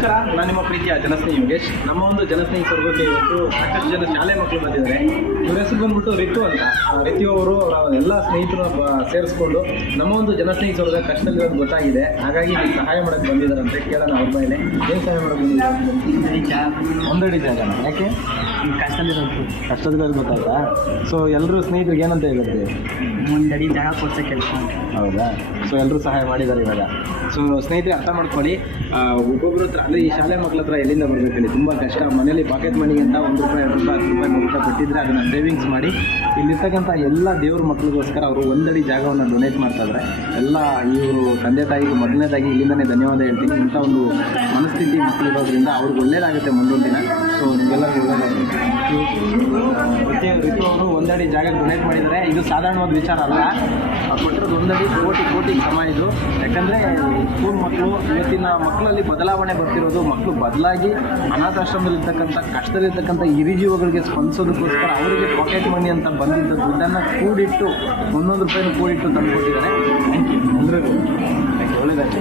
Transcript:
ನಮಸ್ಕಾರ, ನಾನು ನಿಮ್ಮ ಪ್ರೀತಿಯ ಜನಸ್ನೇಹಿ ಯೋಗೇಶ್. ನಮ್ಮ ಒಂದು ಜನಸ್ನೇಹಿ ಸ್ವರ್ಗಕ್ಕೆ ಇವತ್ತು ಸಾಕಷ್ಟು ಜನ ಶಾಲೆ ಮಕ್ಕಳು ಬಂದಿದ್ದಾರೆ. ಇವ್ರ ಹೆಸರು ಬಂದ್ಬಿಟ್ಟು ರಿತು ಅಂತ. ರಿತು ಅವರು ಎಲ್ಲ ಸ್ನೇಹಿತರು ಸೇರಿಸ್ಕೊಂಡು ನಮ್ಮ ಒಂದು ಜನಸ್ನೇಹಿ ಸ್ವರ್ಗ ಕಷ್ಟದಲ್ಲಿರೋದು ಗೊತ್ತಾಗಿದೆ, ಹಾಗಾಗಿ ನೀವು ಸಹಾಯ ಮಾಡೋಕ್ಕೆ ಬಂದಿದ್ದಾರಂತೆ. ಕೇಳೋಣ ಅವ್ರ ಮೇಲೆ ಏನು ಸಹಾಯ ಮಾಡೋಕ್ಕೆ ಬಂದಿದ್ದಾರೆ. ಒಂದಡಿ ಜಾಗನ ಯಾಕೆ ಕಷ್ಟದಲ್ಲಿರೋದು ಗೊತ್ತಾಯ್ತಾ? ಸೊ ಎಲ್ಲರೂ ಸ್ನೇಹಿತರಿಗೆ ಏನಂತ ಹೇಳಿದ್ರಿ? ಒಂದಡಿ ಜಾಗ ಕೊಡ್ಸೋ ಕೆಲಸ. ಹೌದಾ? ಸೊ ಎಲ್ಲರೂ ಸಹಾಯ ಮಾಡಿದ್ದಾರೆ ಇವಾಗ. ಸೊ ಸ್ನೇಹಿತರೆ ಅರ್ಥ ಮಾಡ್ಕೊಳ್ಳಿ, ಒಬ್ಬೊಬ್ಬರ ಹತ್ರ ಅಂದರೆ ಈ ಶಾಲೆ ಮಕ್ಕಳ ಹತ್ರ ಎಲ್ಲಿಂದ ಬರಬೇಕು ಹೇಳಿ, ತುಂಬ ಕಷ್ಟ. ಮನೇಲಿ ಪಾಕೆಟ್ ಮನಿ ಅಂತ ₹1, ₹2, ₹10 ₹3 ಕೊಟ್ಟಿದ್ರೆ ಅದನ್ನು ಸೇವಿಂಗ್ಸ್ ಮಾಡಿ ಇಲ್ಲಿರ್ತಕ್ಕಂಥ ಎಲ್ಲ ದೇವ್ರ ಮಕ್ಕಳಿಗೋಸ್ಕರ ಅವರು ಒಂದಡಿ ಜಾಗವನ್ನು ಡೊನೇಟ್ ಮಾಡ್ತಾಯಿದ್ದಾರೆ. ಎಲ್ಲ ಇವರು ತಂದೆ ತಾಯಿಗೆ ಮೊದಲನೇದಾಗಿ ಇಲ್ಲಿಂದನೇ ಧನ್ಯವಾದ ಹೇಳ್ತೀನಿ. ಇಂಥ ಒಂದು ಮನಸ್ಥಿತಿ ಮಕ್ಕಳಿರೋದ್ರಿಂದ ಅವ್ರಿಗೆ ಒಳ್ಳೇದಾಗುತ್ತೆ ಮುಂದೊಂದು ದಿನ. ಸೊ ನಿಮಗೆಲ್ಲರಿಗೂ ಒಳ್ಳೇದಾಗುತ್ತೆ. ರಿತು ಅವರು ಒಂದಡಿ ಜಾಗ ಡೊನೇಟ್ ಮಾಡಿದ್ದಾರೆ. ಇದು ಸಾಧಾರಣವಾದ ವಿಚಾರ ಅಲ್ಲ, ಕೊಟ್ಟಿರೋದು ಒಂದಡಿ ಕೋಟಿ ಸಮ ಇದು. ಯಾಕಂದರೆ ಸ್ಕೂಲ್ ಮಕ್ಕಳು ಇವತ್ತಿನ ಮಕ್ಕಳಲ್ಲಿ ಬದಲಾವಣೆ ಬರ್ತಿರೋದು, ಮಕ್ಕಳು ಬದಲಾಗಿ ಅನಾಥಾಶ್ರಮದಲ್ಲಿರ್ತಕ್ಕಂಥ ಕಷ್ಟದಲ್ಲಿರ್ತಕ್ಕಂಥ ಹಿರಿಜೀವಗಳಿಗೆ ಸ್ಪಂದಿಸೋದಕ್ಕೋಸ್ಕರ ಅವರಿಗೆ ಪಾಕೆಟ್ ಮನಿ ಅಂತ ಬಂದಿದ್ದ ದುಡ್ಡನ್ನು ಕೂಡಿಟ್ಟು ₹1 ಕೂಡಿಟ್ಟು ತಂದುಕೊಟ್ಟಿದ್ದಾರೆ. Thank you. ಎಲ್ಲರಿಗೂ ಒಳ್ಳೆಯದಾಗಿ.